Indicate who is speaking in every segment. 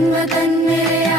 Speaker 1: तन
Speaker 2: में तन मेरे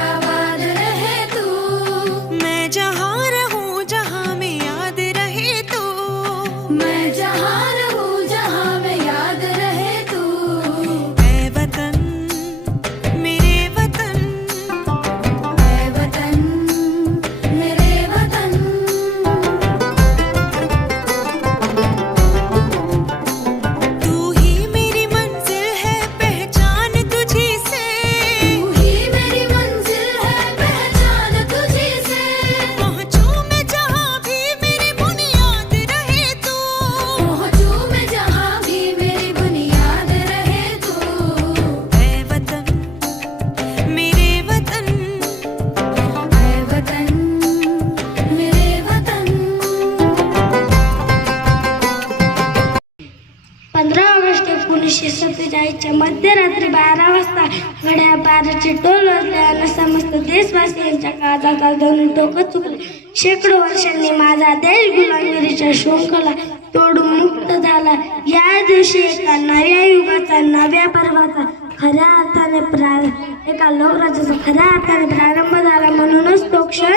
Speaker 3: एकोणीसशे मध्यरात्री बारा वाजता घड्या बाराचे टोल वाजल्यानं समस्त देशवासियांच्या काळात दोन्ही डोकं चुकले. शेकडो वर्षांनी माझा देश गुलामगिरीच्या शृंखला तोडून मुक्त झाला. या दिवशी एका नव्या युगाचा नव्या पर्वाचा खऱ्या अर्थाने प्रारंभ एका लोकराज्याचा खऱ्या अर्थाने प्रारंभ झाला म्हणूनच तो क्षण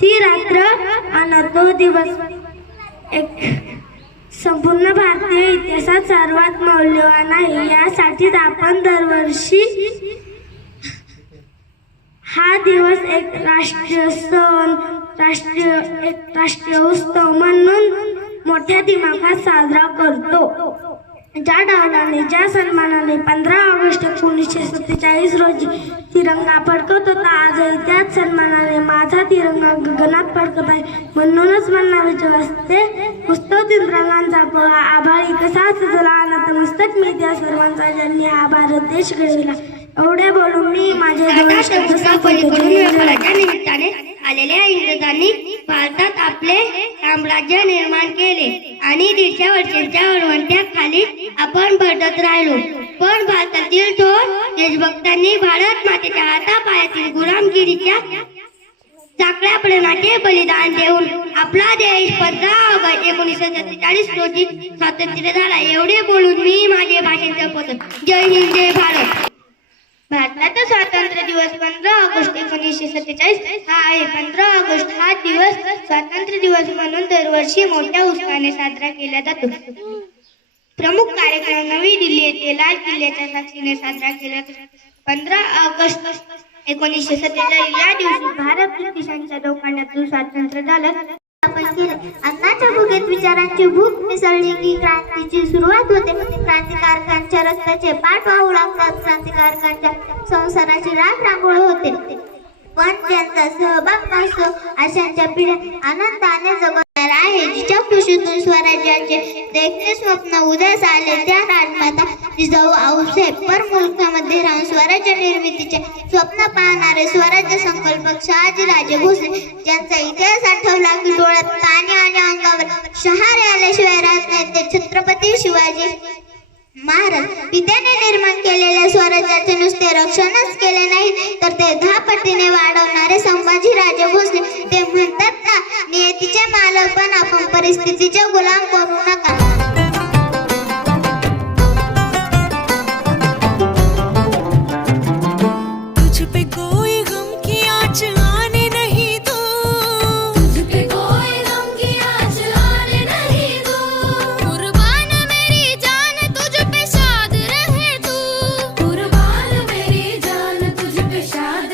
Speaker 3: ती रात्र आणि तो दिवस एक संपूर्ण भारतीय इतिहासात सर्वात मौल्यवान आहे. यासाठीच आपण दरवर्षी हा दिवस एक राष्ट्रीय सण राष्ट्रीय एक राष्ट्रीय उत्सव म्हणून मोठ्या दिमागात साजरा करतो. ज्या डावलाने ज्या सन्मानाने पंधरा ऑगस्ट एकोणीसशे सत्तेचाळीस रोजी तिरंगा फडकत होता आजही त्याच सन्मानाने माझा तिरंगा गगनात फडकत आहे. म्हणूनच म्हणावे वाचते पुस्तक रंगांचा पहा आभाळी कसा सजला नतमस्तक मी त्या सर्वांचा ज्यांनी हा भारत देश घडविला. एवढे बोलून मी माझे
Speaker 4: निमित्ताने आलेल्या इंग्रजांनी भारतात आपले साम्राज्य निर्माण केले. आणि दीडशे वर्षांच्या वरवंट्याखाली आपण भटत राहिलो. पण भारतातील थोर देशभक्तांनी भारत मातेच्या हातापायातील गुलामगिरीच्या चाकड्या प्रेमाचे बलिदान देऊन आपला देश पंधरा ऑगस्ट एकोणीसशे सत्तेचाळीस रोजी स्वातंत्र्य झाला. एवढे बोलून मी माझे भाषण संपवतो जय हिंद जय भारत. भारताचा स्वातंत्र्य दिवस पंधरा ऑगस्ट एकोणीसशे सत्तेचाळीस. हा आहे पंधरा ऑगस्ट. हा दिवस स्वातंत्र्य दिवस म्हणून दरवर्षी मोठ्या उत्साहाने साजरा केला जातो. प्रमुख कार्यक्रम नवी दिल्ली येथे लाल किल्ल्याच्या साक्षीने साजरा केला जातो. पंधरा ऑगस्ट एकोणीसशे सत्तेचाळीस. या दिवशी भारत ब्रिटिशांच्या लोकांना स्वातंत्र्य झालं. आपण केलं. अन्नाच्या भुगेत विचारांची भूक मिसळली की क्रांतीची सुरुवात होते. क्रांतिकारकांच्या रस्त्याचे पाठ वाहू लागतात. क्रांतिकारकांच्या संसाराची राख रांगोळ होते. पण ज्यांचा सहभाग नसतो. अशांच्या पिढ्या आनंदाने जगत आहे. जिच्या कृषीतून स्वराज्याचे देखणे स्वप्न उदयास आले त्या राजमाता जिजाऊ आऊसाहेब पर मुलकामध्ये राहून स्वराज्य निर्मितीचे स्वप्न पाहणारे स्वराज्य संकल्पक शहाजी राजे भोसले ज्यांचा इतिहास आठवला की डोळ्यात पाणी आणि अंगावर शहारे आल्याशिवाय राजनेते छत्रपती शिवाजी महाराज पित्याने निर्माण केलेल्या स्वराज्याचे नुसते रक्षणच केले नाही तर ते दहा पटीने वाढवणारे संभाजी राजे भोसले ते म्हणतात ना नियतीचे मालक पण आपण परिस्थितीचे गुलाम करू नका. शाद